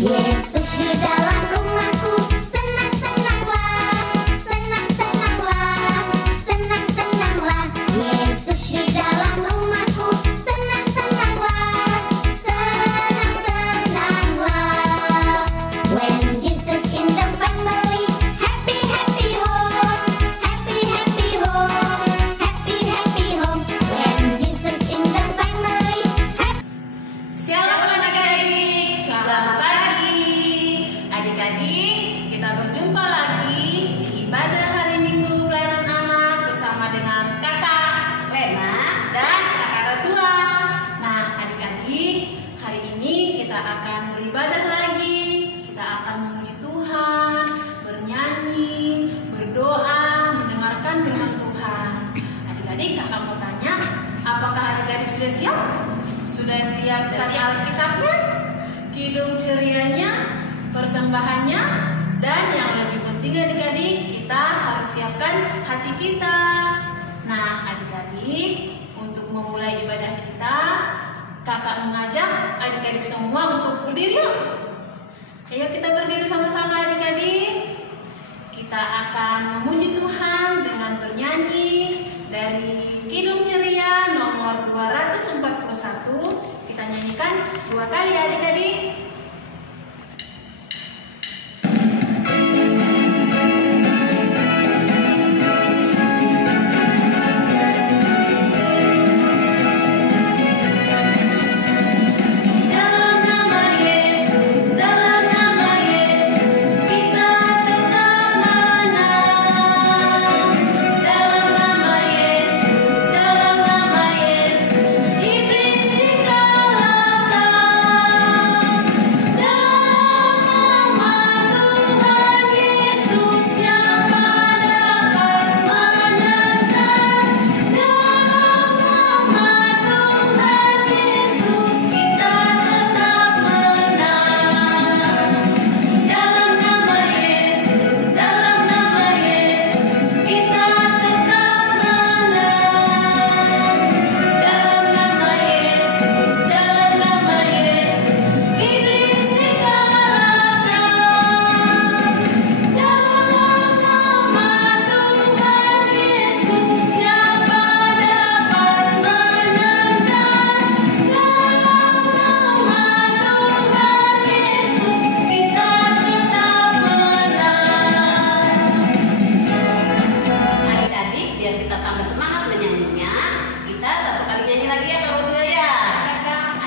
Yesus di dalam rumahku, senang-senanglah, senang-senanglah, senang-senanglah. Yesus di dalam rumahku, senang-senanglah, senang-senanglah. When Jesus in the family, happy happy home, happy happy home, happy happy home. When Jesus in the family, happy. Shalom adik-adik, selamat pagi. Adik-adik, kita berjumpa lagi di ibadah hari Minggu pelayanan anak bersama dengan kakak Lena dan kakak Retua. Nah adik-adik, hari ini kita akan beribadah lagi. Kita akan memuji Tuhan, bernyanyi, berdoa, mendengarkan firman Tuhan. Adik-adik, kakak mau tanya, apakah adik-adik sudah siap? Sudah siap dari Alkitabnya, kidung cerianya, persembahannya, dan yang lebih penting adik-adik, kita harus siapkan hati kita. Nah adik-adik, untuk memulai ibadah kita, kakak mengajak adik-adik semua untuk berdiri yuk. Ayo kita berdiri sama-sama adik-adik. Kita akan memuji Tuhan dengan bernyanyi dari Kidung Ceria nomor 241. Kita nyanyikan 2 kali ya adik-adik.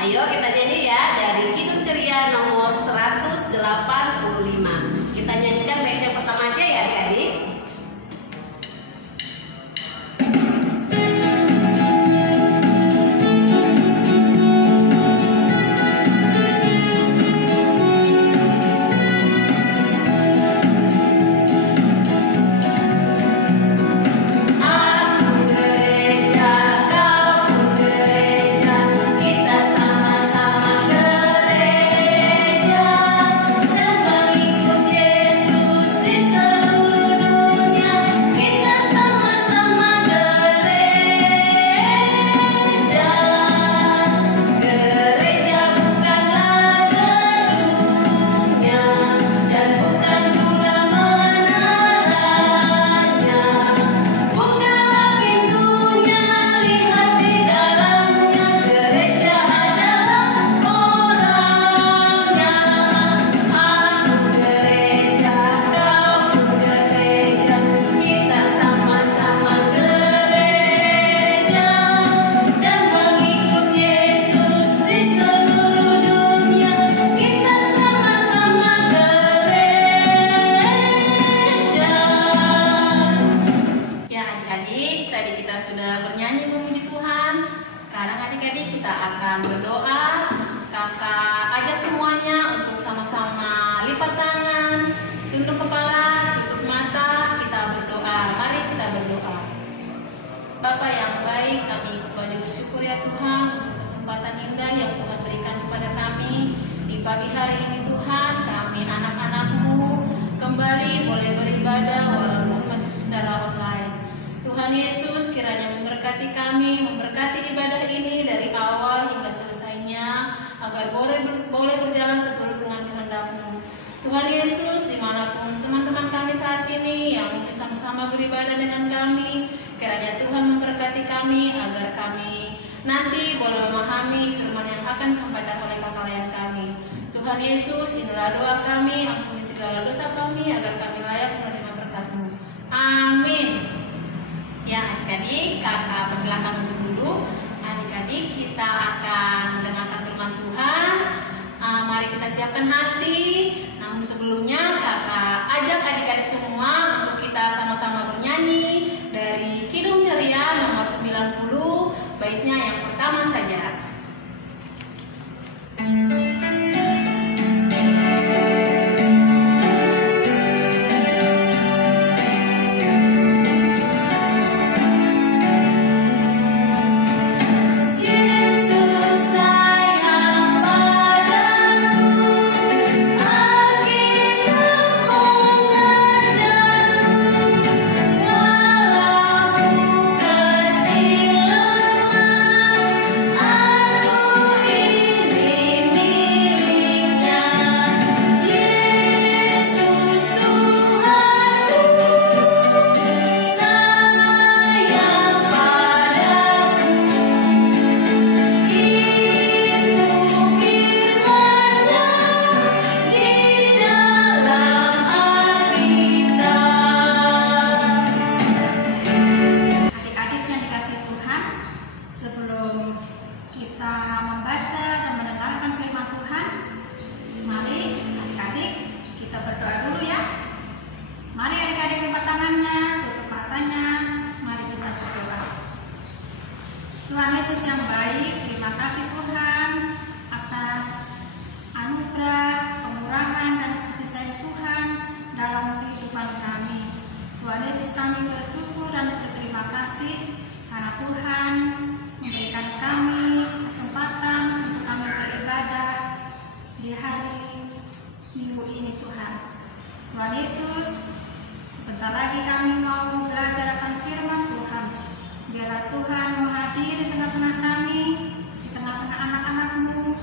Ayo kita nyanyi ya dari Kidung Ceria nomor 185. Kita nyanyikan bait yang pertama aja ya adik-adik. Tunduk kepala, tutup mata, kita berdoa. Mari kita berdoa. Bapa yang baik, kami kembali bersyukur ya Tuhan untuk kesempatan indah yang Tuhan berikan kepada kami di pagi hari ini Tuhan. Kami anak-anak-Mu kembali boleh beribadah walaupun masih secara online. Tuhan Yesus kiranya memberkati kami, memberkati ibadah ini dari awal hingga selesainya, agar boleh berjalan seturut dengan kehendak Tuhan Yesus, dimanapun teman-teman kami saat ini yang mungkin sama-sama beribadah dengan kami, kiranya Tuhan memberkati kami agar kami nanti boleh memahami firman yang akan disampaikan oleh kakak layan kami. Tuhan Yesus, inilah doa kami, ampuni segala dosa kami agar kami layak menerima berkat-Mu. Amin. Ya adik-adik, kakak persilakan untuk duduk. Adik-adik, kita akan mendengarkan firman Tuhan. Mari kita siapkan hati. Namun sebelumnya kakak ajak adik-adik semua untuk kita sama-sama bernyanyi dari Kidung Ceria nomor 90, baitnya yang pertama saja. Tuhan Yesus yang baik, terima kasih Tuhan atas anugerah, kemurahan, dan kasih sayang Tuhan dalam kehidupan kami. Tuhan Yesus, kami bersyukur dan berterima kasih karena Tuhan memberikan kami kesempatan untuk kami beribadah di hari Minggu ini Tuhan. Tuhan Yesus, sebentar lagi kami mau belajar akan firman Tuhan. Biarlah Tuhan menghadiri di tengah-tengah kami, di tengah-tengah anak-anak-Mu,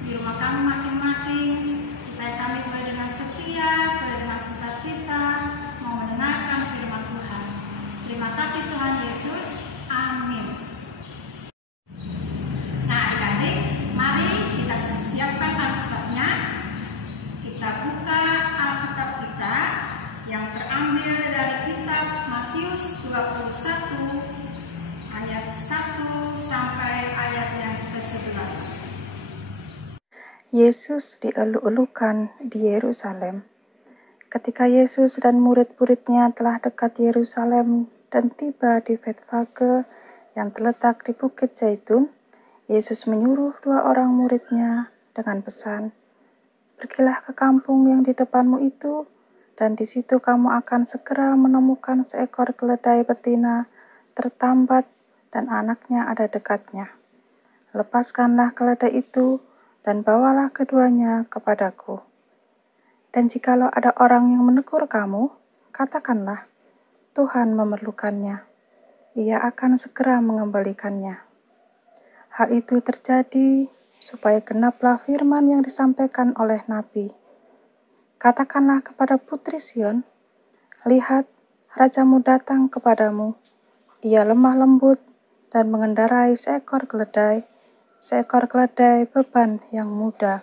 di rumah kami masing-masing, supaya kami boleh dengan setia, boleh dengan sukacita, mau mendengarkan firman Tuhan. Terima kasih Tuhan Yesus. Amin. Nah adik-adik, mari kita siapkan Alkitabnya. Kita buka Alkitab kita yang terambil dari kitab Matius 21 ayat 1 sampai ayat yang ke-11. Yesus dieluk-elukan di Yerusalem. Ketika Yesus dan murid-muridnya telah dekat Yerusalem dan tiba di Betfage yang terletak di Bukit Zaitun, Yesus menyuruh 2 orang muridnya dengan pesan, "Pergilah ke kampung yang di depanmu itu, dan di situ kamu akan segera menemukan seekor keledai betina tertambat dan anaknya ada dekatnya. Lepaskanlah keledai itu dan bawalah keduanya kepadaku. Dan jikalau ada orang yang menegur kamu, katakanlah, Tuhan memerlukannya. Ia akan segera mengembalikannya." Hal itu terjadi supaya genaplah firman yang disampaikan oleh Nabi. "Katakanlah kepada putri Sion, lihat, rajamu datang kepadamu. Ia lemah lembut dan mengendarai seekor keledai beban yang muda."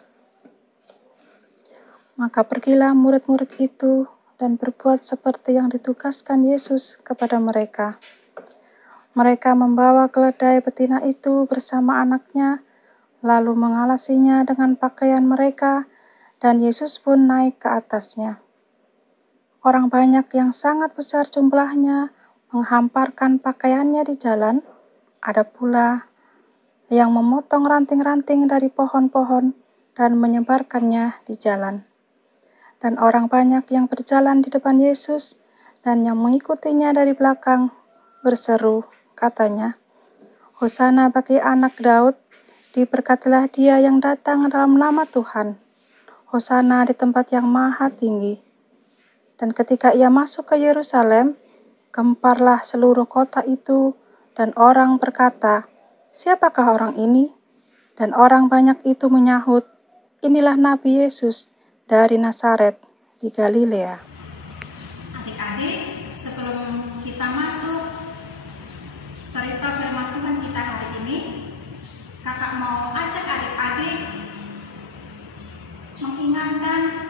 Maka pergilah murid-murid itu dan berbuat seperti yang ditugaskan Yesus kepada mereka. Mereka membawa keledai betina itu bersama anaknya, lalu mengalasinya dengan pakaian mereka, dan Yesus pun naik ke atasnya. Orang banyak yang sangat besar jumlahnya menghamparkan pakaiannya di jalan. Ada pula yang memotong ranting-ranting dari pohon-pohon dan menyebarkannya di jalan. Dan orang banyak yang berjalan di depan Yesus dan yang mengikutinya dari belakang berseru, katanya, "Hosana bagi anak Daud, diberkatilah dia yang datang dalam nama Tuhan. Hosana di tempat yang maha tinggi." Dan ketika ia masuk ke Yerusalem, gemparlah seluruh kota itu, dan orang berkata, "Siapakah orang ini?" Dan orang banyak itu menyahut, "Inilah Nabi Yesus dari Nazaret di Galilea. Adik-adik, sebelum kita masuk cerita firman Tuhan kita hari ini, kakak mau ajak adik-adik mengingatkan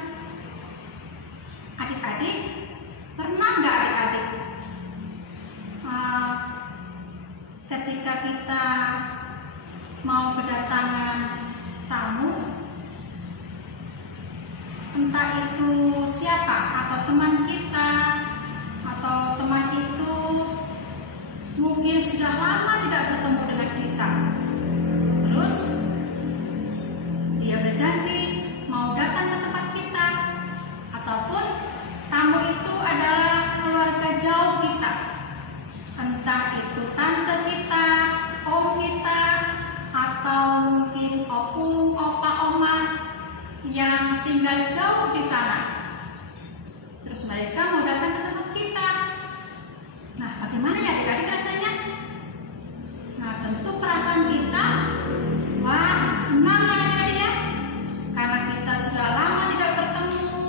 adik-adik, pernah nggak adik-adik ketika kita mau berdatangan tamu, entah itu siapa, atau teman kita, atau teman itu mungkin sudah lama tidak bertemu dengan kita, terus dia berjanji mau datang ke tempat kita, ataupun tamu itu adalah keluarga jauh kita, entah itu tante kita, om kita, atau mungkin opung, opa, oma yang tinggal jauh di sana. Terus mereka mau datang ke tempat kita. Nah, bagaimana ya adik-adik rasanya? Nah, tentu perasaan kita, wah, senang ya adik-adik ya, karena kita sudah lama tidak bertemu.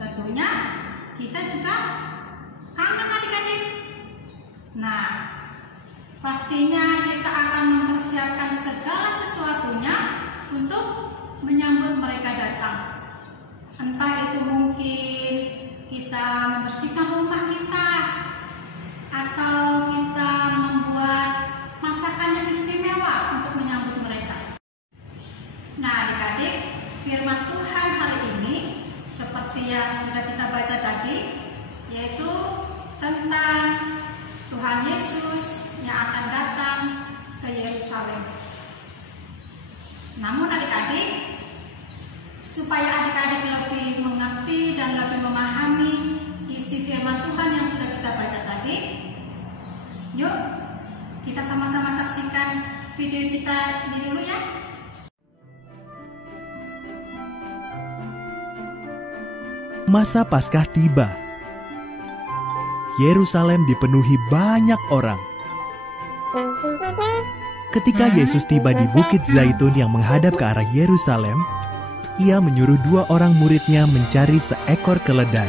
Tentunya kita juga kangen adik-adik. Nah, pastinya kita akan mempersiapkan segala sesuatunya untuk menyambut mereka datang. Entah itu mungkin kita membersihkan rumah kita, atau kita membuat masakan yang istimewa untuk menyambut mereka. Nah adik-adik, firman Tuhan hari ini seperti yang sudah kita baca tadi, yaitu tentang Tuhan Yesus yang akan datang ke Yerusalem. Namun adik-adik, supaya adik-adik lebih mengerti dan lebih memahami isi firman Tuhan yang sudah kita baca tadi, yuk kita sama-sama saksikan video kita ini dulu ya. Masa Paskah tiba. Yerusalem dipenuhi banyak orang. Ketika Yesus tiba di Bukit Zaitun yang menghadap ke arah Yerusalem, ia menyuruh 2 orang muridnya mencari seekor keledai.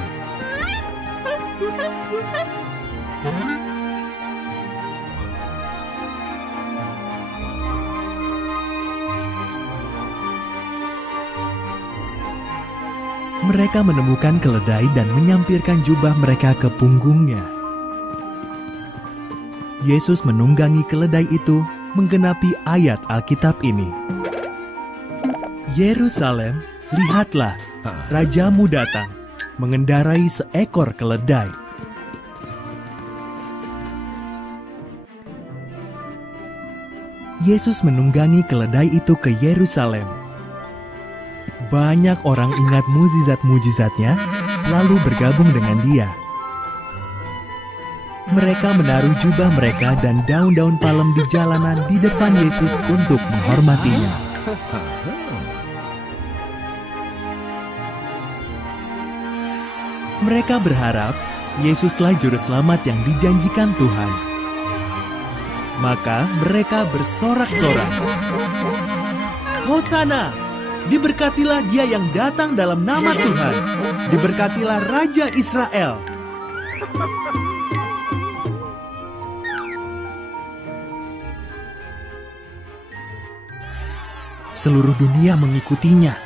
Mereka menemukan keledai dan menyampirkan jubah mereka ke punggungnya. Yesus menunggangi keledai itu menggenapi ayat Alkitab ini. Yerusalem, lihatlah, rajamu datang, mengendarai seekor keledai. Yesus menunggangi keledai itu ke Yerusalem. Banyak orang ingat mukjizat-mukjizatnya, lalu bergabung dengan dia. Mereka menaruh jubah mereka dan daun-daun palem di jalanan di depan Yesus untuk menghormatinya. Mereka berharap Yesuslah juru selamat yang dijanjikan Tuhan. Maka mereka bersorak-sorak, Hosana! Diberkatilah dia yang datang dalam nama Tuhan. Diberkatilah Raja Israel. Seluruh dunia mengikutinya.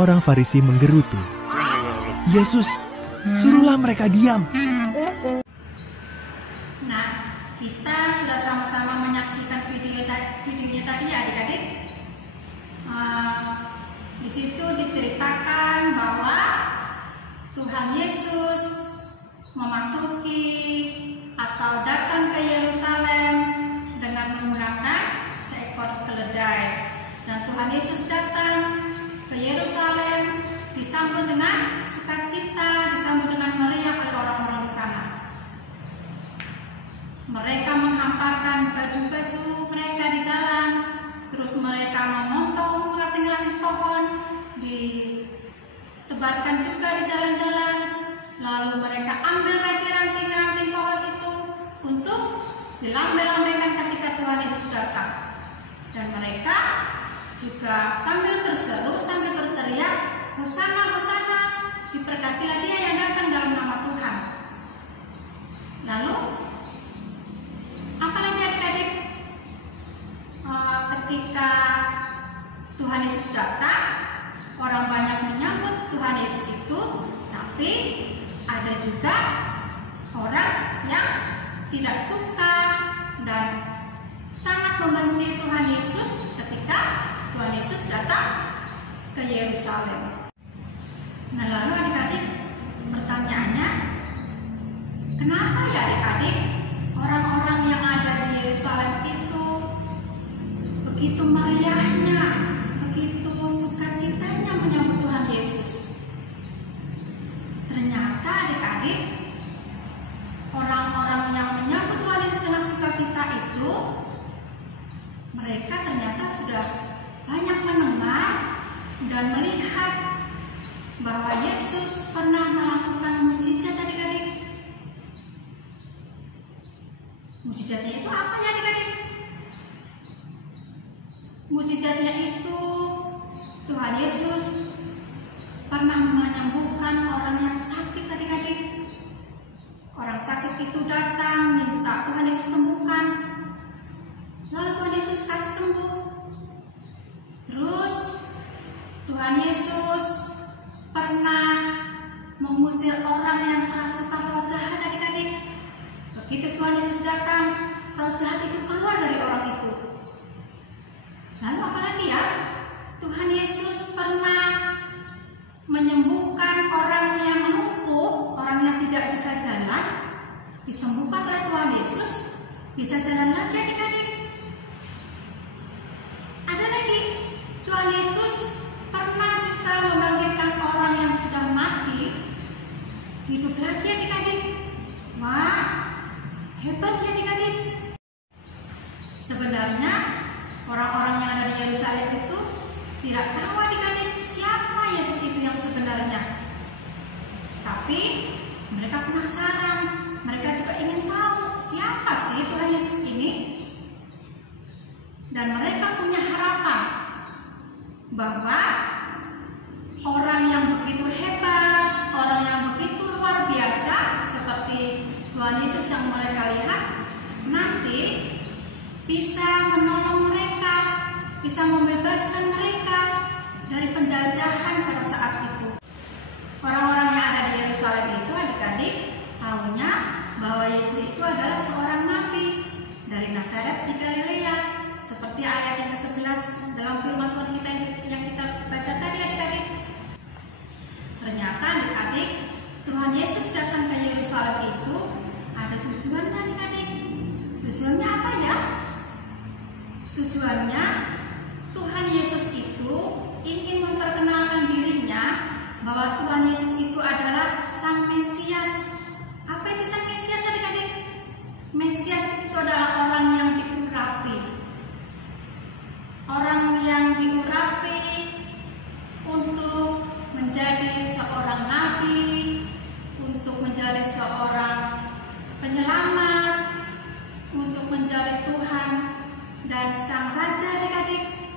Orang Farisi menggerutu, Yesus, suruhlah mereka diam. Nah, kita sudah sama-sama menyaksikan videonya tadi ya adik-adik. Di situ diceritakan bahwa Tuhan Yesus memasuki atau datang ke Yerusalem dengan menggunakan seekor keledai. Dan Tuhan Yesus datang ke Yerusalem disambut dengan sukacita, disambut dengan meriah oleh orang-orang di sana. Mereka menghamparkan baju-baju mereka di jalan, terus mereka memotong ranting-ranting pohon, ditebarkan juga di jalan-jalan. Lalu mereka ambil lagi ranting-ranting pohon itu untuk dilambai-lambaikan ketika Tuhan Yesus datang. Dan mereka juga sambil berseru, sambil berteriak, Hosana, Hosana, diberkatilah dia yang datang dalam nama Tuhan. Lalu apalagi adik-adik, ketika Tuhan Yesus datang, orang banyak menyambut Tuhan Yesus itu, tapi ada juga orang yang tidak suka dan sangat membenci Tuhan Yesus ketika Tuhan Yesus datang ke Yerusalem. Nah, lalu adik-adik, pertanyaannya, kenapa ya adik-adik orang-orang yang ada di Yerusalem itu begitu meriahnya, begitu sukacitanya menyambut Tuhan Yesus? Ternyata adik-adik, orang-orang yang menyambut Tuhan Yesus dengan sukacita itu, mereka ternyata sudah banyak mendengar dan melihat bahwa Yesus pernah melakukan mukjizat adik-adik. Mukjizatnya itu apa ya adik-adik? Mukjizatnya itu Tuhan Yesus pernah menyembuhkan orang yang sakit adik-adik. Orang sakit itu datang minta Tuhan Yesus sembuhkan. Lalu Tuhan Yesus kasih sembuh. Terus Tuhan Yesus pernah mengusir orang yang kerasukan roh jahat adik-adik. Begitu Tuhan Yesus datang, roh jahat itu keluar dari orang itu. Lalu apalagi ya? Tuhan Yesus pernah menyembuhkan orang yang lumpuh, orang yang tidak bisa jalan, disembuhkan oleh Tuhan Yesus, bisa jalan lagi adik-adik. Ada lagi, Tuhan Yesus pernah juga membangkitkan orang yang sudah mati hidup lagi adik-adik. Wah, hebat ya adik-adik. Sebenarnya orang-orang yang ada di Yerusalem itu tidak tahu adik-adik siapa Yesus itu yang sebenarnya. Tapi mereka penasaran, mereka juga ingin tahu siapa sih Tuhan Yesus ini. Dan mereka punya harapan bahwa orang yang begitu hebat, orang yang begitu luar biasa seperti Tuhan Yesus yang mereka lihat, nanti bisa menolong mereka, bisa membebaskan mereka dari penjajahan pada saat itu. Orang-orang yang ada di Yerusalem itu adik-adik tahunya bahwa Yesus itu adalah seorang nabi dari Nazaret di Galilea, seperti ayat yang ke-11 dalam firman Tuhan kita yang kita baca tadi adik-adik. Ternyata adik-adik, Tuhan Yesus datang ke Yerusalem itu ada tujuannya adik-adik. Tujuannya apa ya? Tujuannya Tuhan Yesus itu ingin memperkenalkan dirinya bahwa Tuhan Yesus itu adalah Sang Mesias. Apa itu Sang Mesias adik-adik? Mesias itu adalah orang yang diurapi. Orang yang diurapi untuk menjadi seorang nabi, untuk menjadi seorang penyelamat, untuk mencari Tuhan dan Sang Raja adik-adik.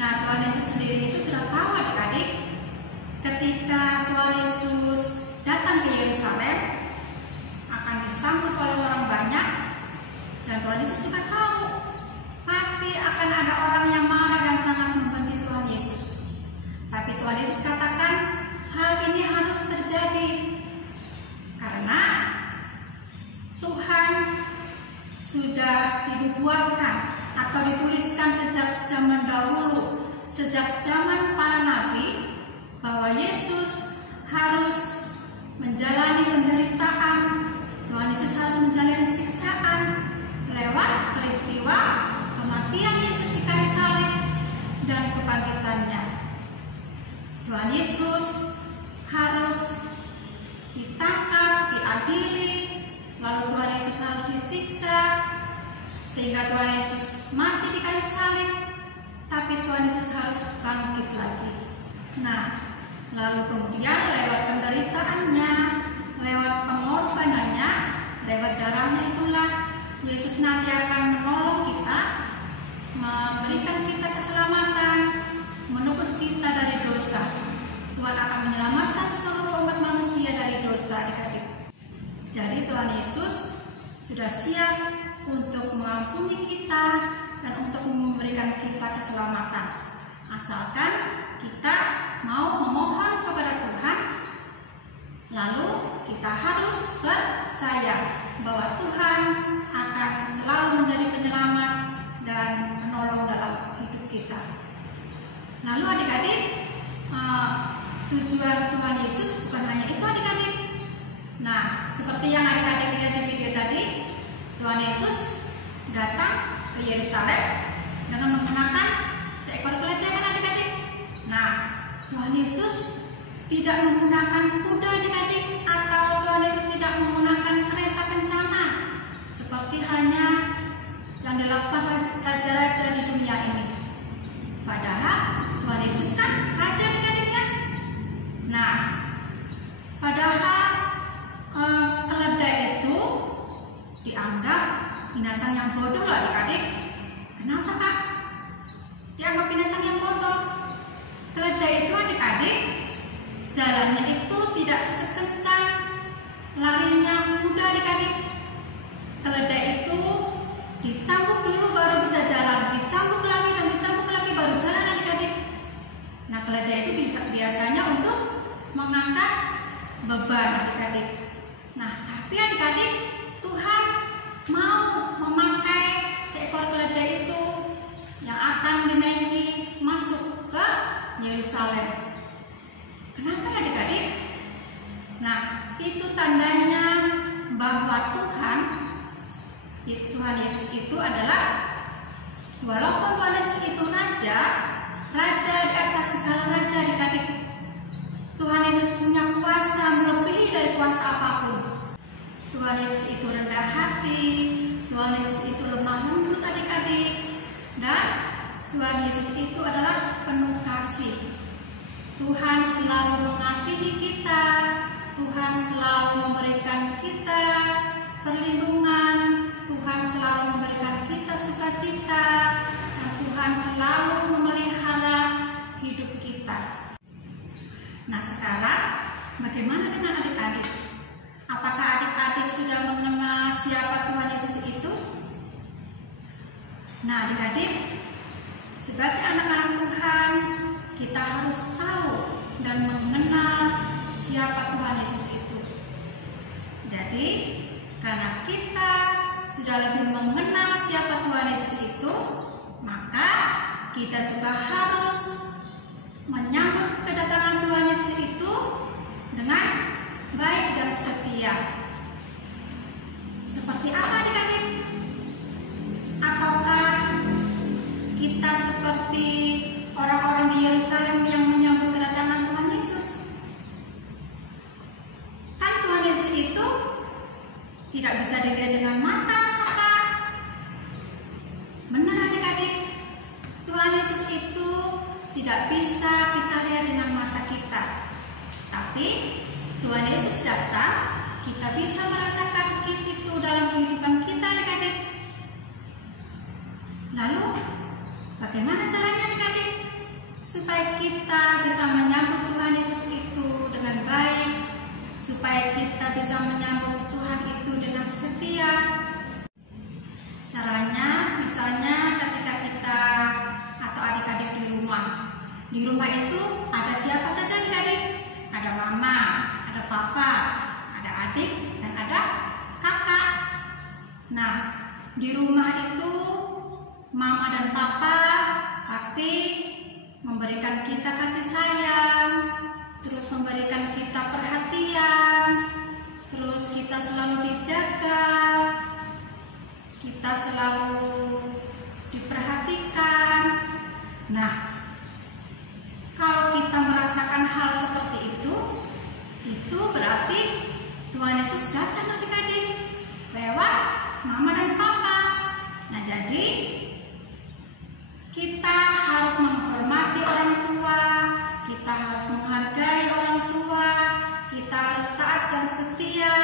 Nah, Tuhan Yesus sendiri itu sudah tahu adik-adik, ketika Tuhan Yesus datang ke Yerusalem akan disambut oleh orang banyak, dan Tuhan Yesus juga tahu pasti akan ada orang yang marah dan sangat membenci Tuhan Yesus. Tapi Tuhan Yesus katakan hal ini harus terjadi karena Tuhan sudah dinubuatkan atau dituliskan sejak zaman dahulu, sejak zaman para nabi, bahwa Yesus harus menjalani penderitaan, Tuhan Yesus harus menjalani siksaan lewat peristiwa kematian Yesus di kayu salib dan kebangkitannya. Tuhan Yesus harus ditangkap, diadili, lalu Tuhan Yesus harus disiksa sehingga Tuhan Yesus mati di kayu salib, tapi Tuhan Yesus harus bangkit lagi. Nah, lalu kemudian lewat penderitaannya, lewat pengorbanannya, lewat darahnya itulah Yesus nanti akan menolong kita, memberikan kita keselamatan, menebus kita dari dosa. Tuhan sudah siap untuk mengampuni kita dan untuk memberikan kita keselamatan. Asalkan kita mau memohon kepada Tuhan, lalu kita harus percaya bahwa Tuhan akan selalu menjadi penyelamat dan penolong dalam hidup kita. Lalu adik-adik, tujuan Tuhan Yesus bukan hanya itu adik-adik. Nah, seperti yang adik-adik lihat di video tadi, Tuhan Yesus datang ke Yerusalem dengan menggunakan seekor keledai kan adik-adik. Nah, Tuhan Yesus tidak menggunakan kuda adik-adik, atau Tuhan Yesus tidak menggunakan kereta kencana seperti hanya yang dilakukan raja-raja di dunia ini. Padahal Tuhan Yesus kan raja adik-adik ya. Nah, padahal keledai itu dianggap binatang yang bodoh loh adik-adik. Kenapa kak? Dianggap binatang yang bodoh. Keledai itu adik-adik jalannya itu tidak sekencang larinya kuda adik-adik. Keledai itu dicambuk dulu baru bisa jalan, dicambuk lagi dan dicambuk lagi baru jalan adik-adik. Nah, keledai itu biasanya untuk mengangkat beban adik-adik. Nah, tapi adik-adik, Tuhan mau memakai seekor keledai itu yang akan dinaiki masuk ke Yerusalem. Kenapa ya adik-adik? Nah, itu tandanya bahwa Tuhan Yesus itu adalah, walaupun Tuhan Yesus itu raja di atas segala raja adik-adik. Tuhan Yesus punya kuasa melebihi dari kuasa apapun. Tuhan Yesus itu rendah hati, Tuhan Yesus itu lemah lembut adik-adik, dan Tuhan Yesus itu adalah penuh kasih. Tuhan selalu mengasihi kita, Tuhan selalu memberikan kita perlindungan, Tuhan selalu memberikan kita sukacita, dan Tuhan selalu memelihara hidup kita. Nah, sekarang bagaimana dengan adik-adik? Apakah adik-adik sudah mengenal siapa Tuhan Yesus itu? Nah, adik-adik, sebagai anak-anak Tuhan, kita harus tahu dan mengenal siapa Tuhan Yesus itu. Jadi, karena kita sudah lebih mengenal siapa Tuhan Yesus itu, maka kita juga harus menyambut kedatangan Tuhan Yesus itu dengan baik dan setia. Seperti apa adik-adik? Apakah kita seperti orang-orang di Yerusalem yang menyambut kedatangan Tuhan Yesus? Kan Tuhan Yesus itu tidak bisa dilihat dengan mata, kakak. Benar adik-adik? Tuhan Yesus itu tidak bisa kita lihat dengan mata kita. Tapi Tuhan Yesus datang, kita bisa merasakan itu dalam kehidupan kita adik-adik. Lalu, bagaimana caranya adik-adik? Supaya kita bisa menyambut Tuhan Yesus itu dengan baik, supaya kita bisa menyambut Tuhan itu dengan setia. Caranya, misalnya ketika kita atau adik-adik di rumah. Di rumah itu ada siapa saja adik-adik? Ada mama, ada papa, ada adik, dan ada kakak. Nah, di rumah itu mama dan papa pasti memberikan kita kasih sayang, terus memberikan kita perhatian, terus kita selalu dijaga, kita selalu diperhatikan. Nah, kalau kita merasakan hal seperti itu berarti Tuhan Yesus datang adik-adik lewat mama dan papa. Nah, jadi kita harus menghormati orang tua, kita harus menghargai orang tua, kita harus taat dan setia,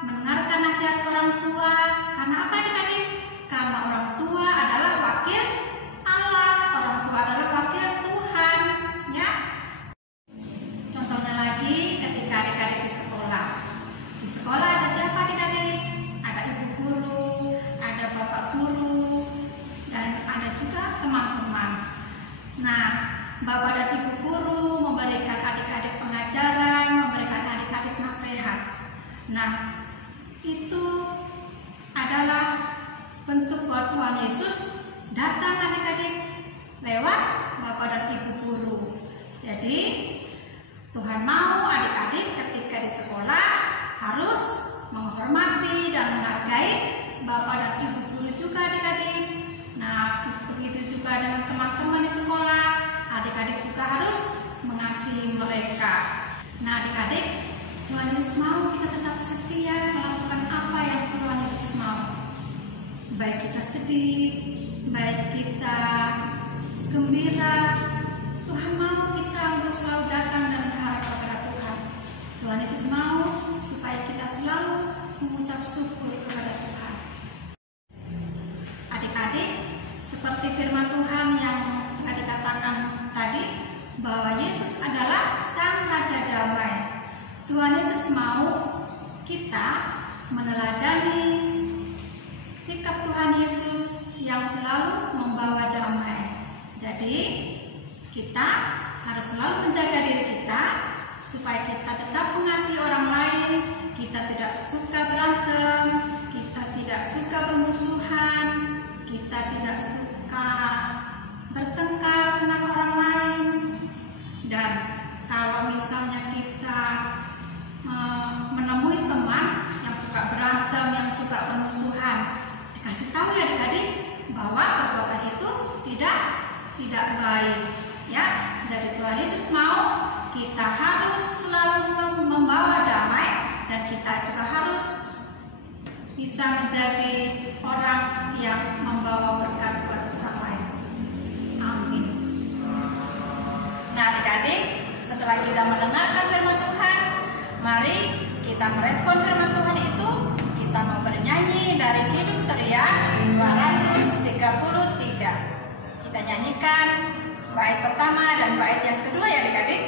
mendengarkan nasihat orang tua. Karena apa adik-adik? Karena orang tua adalah wakil Allah, orang tua adalah wakil Tuhan, ya. Contohnya lagi ketika adik-adik di sekolah. Di sekolah ada siapa adik-adik? Ada ibu guru, Tuhan mau adik-adik ketika di sekolah harus menghormati dan menghargai Bapak dan Ibu guru juga adik-adik. Nah, begitu juga dengan teman-teman di sekolah, adik-adik juga harus mengasihi mereka. Nah, adik-adik, Tuhan Yesus mau kita tetap setia melakukan apa yang Tuhan Yesus mau. Baik kita sedih, baik kita gembira, Tuhan mau kita untuk selalu datang dan berharap kepada Tuhan. Tuhan Yesus mau supaya kita selalu mengucap syukur kepada Tuhan. Adik-adik, seperti firman Tuhan yang telah dikatakan tadi, bahwa Yesus adalah Sang Raja Damai. Tuhan Yesus mau kita meneladani sikap Tuhan Yesus yang selalu membawa damai. Jadi, kita harus selalu menjaga diri kita supaya kita tetap mengasihi orang lain, kita tidak suka berantem, kita tidak suka bermusuhan, kita tidak suka bertengkar dengan orang lain. Dan kalau misalnya kita menemui teman yang suka berantem, yang suka bermusuhan, dikasih tahu ya adik-adik bahwa perbuatan itu tidak baik ya. Jadi Tuhan Yesus mau kita harus selalu membawa damai, dan kita juga harus bisa menjadi orang yang membawa berkat buat orang lain. Amin. Nah adik-adik, setelah kita mendengarkan firman Tuhan, mari kita merespon firman Tuhan itu. Kita mau bernyanyi dari Kidung Ceria 233. Kita nyanyikan bait pertama dan bait yang kedua ya adik-adik.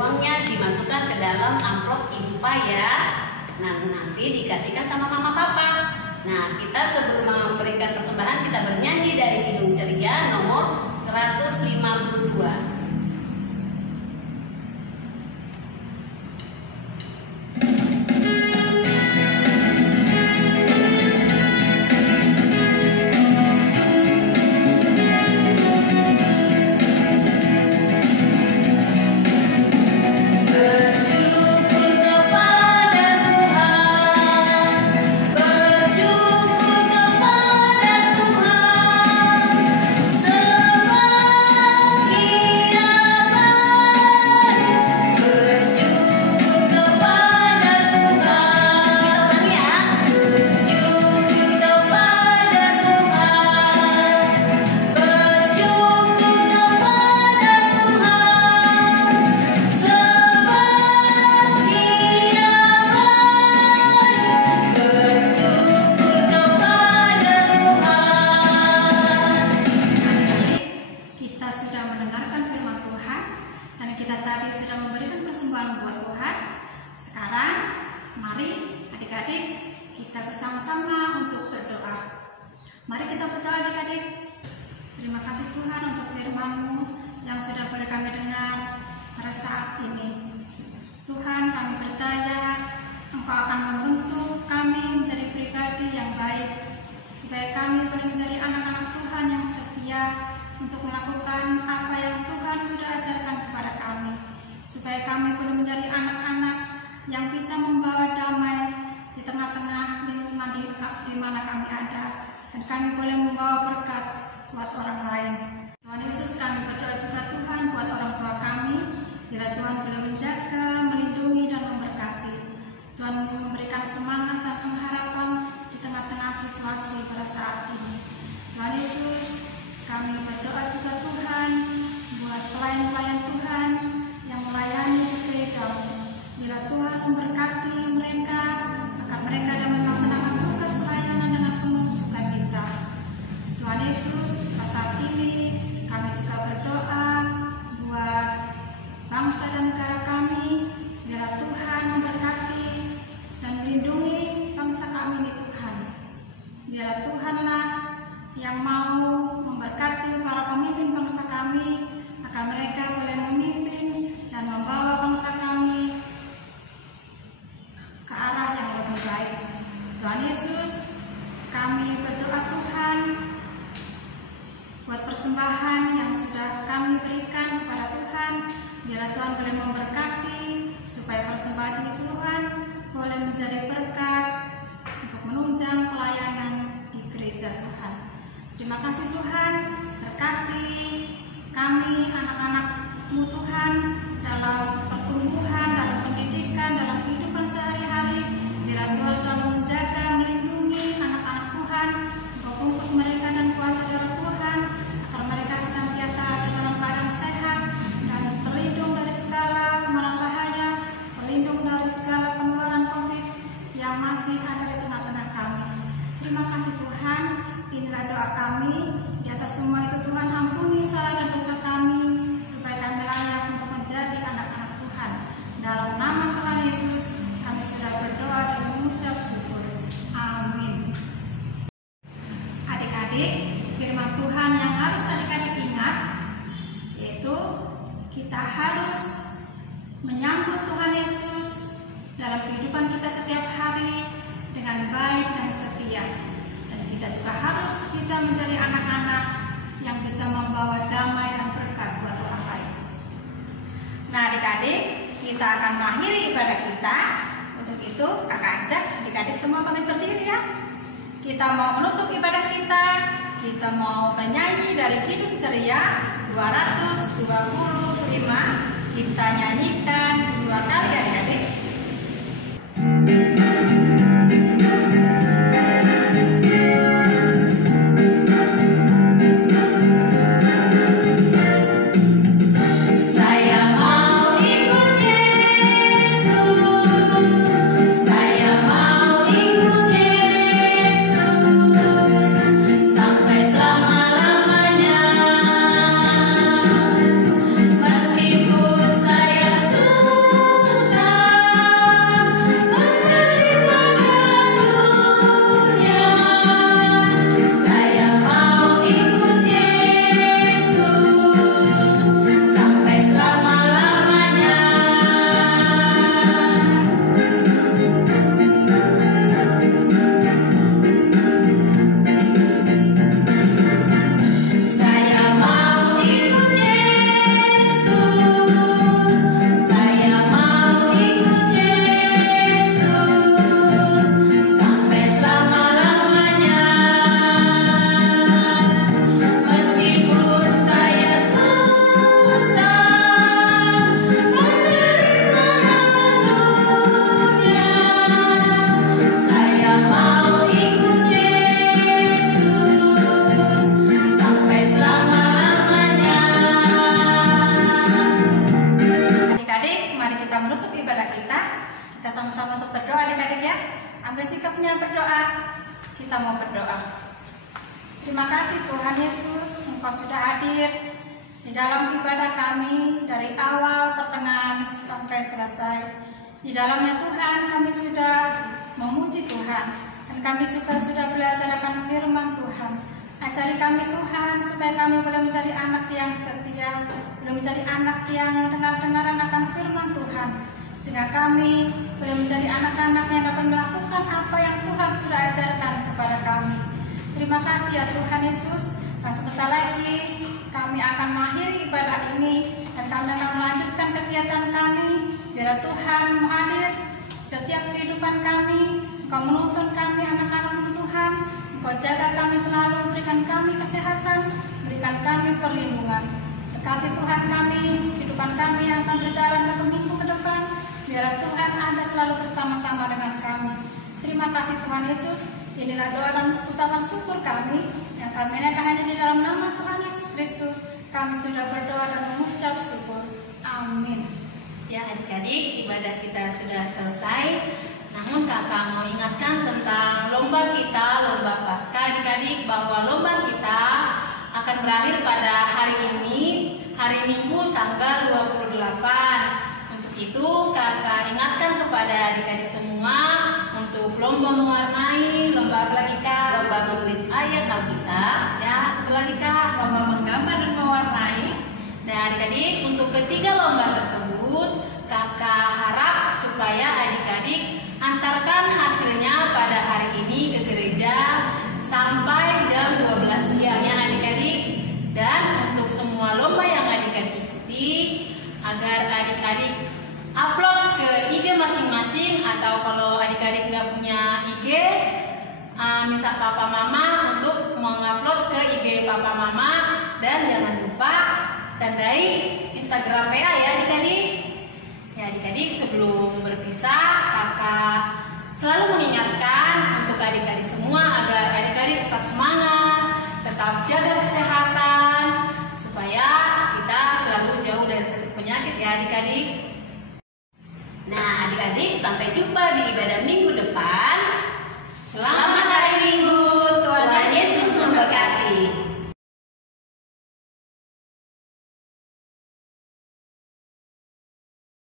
uangnya dimasukkan ke dalam amplop ibu ya. Nah, nanti dikasihkan sama mama papa. Nah, kita sebelum memberikan persembahan, kita bernyanyi dari Kidung Ceria nomor 152. Semakin Adik-adik, kita bersama-sama untuk berdoa. Mari kita berdoa adik-adik. Terima kasih Tuhan untuk firman-Mu yang sudah boleh kami dengar pada saat ini. Tuhan, kami percaya Engkau akan membentuk kami menjadi pribadi yang baik, supaya kami boleh menjadi anak-anak Tuhan yang setia untuk melakukan apa yang Tuhan sudah ajarkan kepada kami, supaya kami boleh menjadi anak-anak yang bisa membawa damai di tengah-tengah lingkungan di mana kami ada, dan kami boleh membawa berkat buat orang lain. Tuhan Yesus, kami berdoa juga Tuhan buat orang tua kami, biar Tuhan boleh menjaga, melindungi, dan memberkati. Tuhan memberikan semangat dan pengharapan di tengah-tengah situasi pada saat ini. Tuhan Yesus, kami berdoa juga Tuhan buat pelayan-pelayan Tuhan yang melayani di gereja-Mu. Bila Tuhan memberkati mereka, maka mereka dapat melaksanakan tugas pelayanan dengan penuh sukacita. Tuhan Yesus, pada saat ini kami juga berdoa buat bangsa dan negara kami. Bila Tuhan memberkati dan melindungi bangsa kami ini Tuhan. Bila Tuhanlah yang mau memberkati para pemimpin bangsa kami, maka mereka boleh memimpin dan membawa bangsa kami ke arah yang lebih baik. Tuhan Yesus, kami berdoa Tuhan buat persembahan yang sudah kami berikan kepada Tuhan. Biarlah Tuhan boleh memberkati supaya persembahan ini Tuhan boleh menjadi berkat untuk menunjang pelayanan di gereja Tuhan. Terima kasih Tuhan, berkati kami anak-anak-Mu Tuhan dalam pertumbuhan, dalam pendidikan, dalam kehidupan sehari-hari. Biarlah Tuhan selalu menjaga, melindungi anak-anak Tuhan, Engkau bungkus mereka dan kuasa darah Tuhan, agar mereka senantiasa ada dalam keadaan sehat dan terlindung dari segala kemarahan bahaya, terlindung dari segala penularan COVID yang masih ada di tengah-tengah kami. Terima kasih Tuhan, inilah doa kami. Di atas semua itu Tuhan, ampuni salah dan dosa kami, supaya kami layak untuk menjadi anak-anak Tuhan. Dalam nama Tuhan Yesus, kami sudah berdoa dan mengucap syukur. Amin. Adik-adik, firman Tuhan yang harus adik-adik ingat, yaitu kita harus menyambut Tuhan Yesus dalam kehidupan kita setiap hari dengan baik dan setia. Dan kita juga harus bisa menjadi anak-anak yang bisa membawa damai dan berkat buat orang lain. Nah adik-adik, kita akan mengakhiri ibadah kita. Untuk itu kakak ajak adik-adik semua bangkit berdiri ya. Kita mau menutup ibadah kita. Kita mau bernyanyi dari Kidung Ceria 225. Kita nyanyikan 2 kali adik-adik. Terima kasih Tuhan Yesus, Engkau sudah hadir di dalam ibadah kami dari awal, pertengahan sampai selesai. Di dalamnya Tuhan kami sudah memuji kami juga sudah belajar akan firman Tuhan. Ajari kami Tuhan, supaya kami boleh menjadi anak yang setia, boleh menjadi anak yang dengar-dengaran akan firman Tuhan, sehingga kami boleh menjadi anak-anak yang dapat melakukan apa yang Tuhan sudah ajarkan kepada kami. Terima kasih ya Tuhan Yesus. Dan sebentar lagi kami akan mengakhiri ibadah ini, dan kami akan melanjutkan kegiatan kami. Biar Tuhan hadir setiap kehidupan kami. Engkau menuntun kami anak-anak Tuhan. Engkau jaga kami selalu, berikan kami kesehatan, berikan kami perlindungan. Dekati Tuhan kami, kehidupan kami yang akan berjalan satu minggu ke depan. Biar Tuhan ada selalu bersama-sama dengan kami. Terima kasih Tuhan Yesus. Inilah doa dan ucapan syukur kami yang kami naikkan hanya di dalam nama Tuhan Yesus Kristus. Kami sudah berdoa dan mengucap syukur. Amin. Ya adik-adik, ibadah kita sudah selesai. Namun kakak mau ingatkan tentang lomba kita, lomba Paskah adik-adik, bahwa lomba kita akan berakhir pada hari ini, hari Minggu tanggal 28. Untuk itu kakak ingatkan kepada adik-adik semua untuk lomba mewarnai, lomba apa lagi kak? Lomba menulis ayat Alkitab. Ya, setelah kak, lomba menggambar dan mewarnai. Nah adik-adik, untuk ketiga lomba tersebut kakak harap supaya adik-adik antarkan hasilnya pada hari ini ke gereja sampai jam 12 siang ya adik-adik. Dan untuk semua lomba yang adik-adik ikuti, agar adik-adik upload ke IG masing-masing, atau kalau adik-adik nggak punya IG, minta papa mama untuk mengupload ke IG papa mama. Dan jangan lupa tandai Instagram PA ya adik-adik. Ya adik-adik, sebelum berpisah kakak selalu mengingatkan untuk adik-adik semua agar adik-adik tetap semangat, tetap jaga kesehatan, supaya kita selalu jauh dari sakit penyakit ya adik-adik. Nah adik-adik, sampai jumpa di ibadah minggu depan. Selamat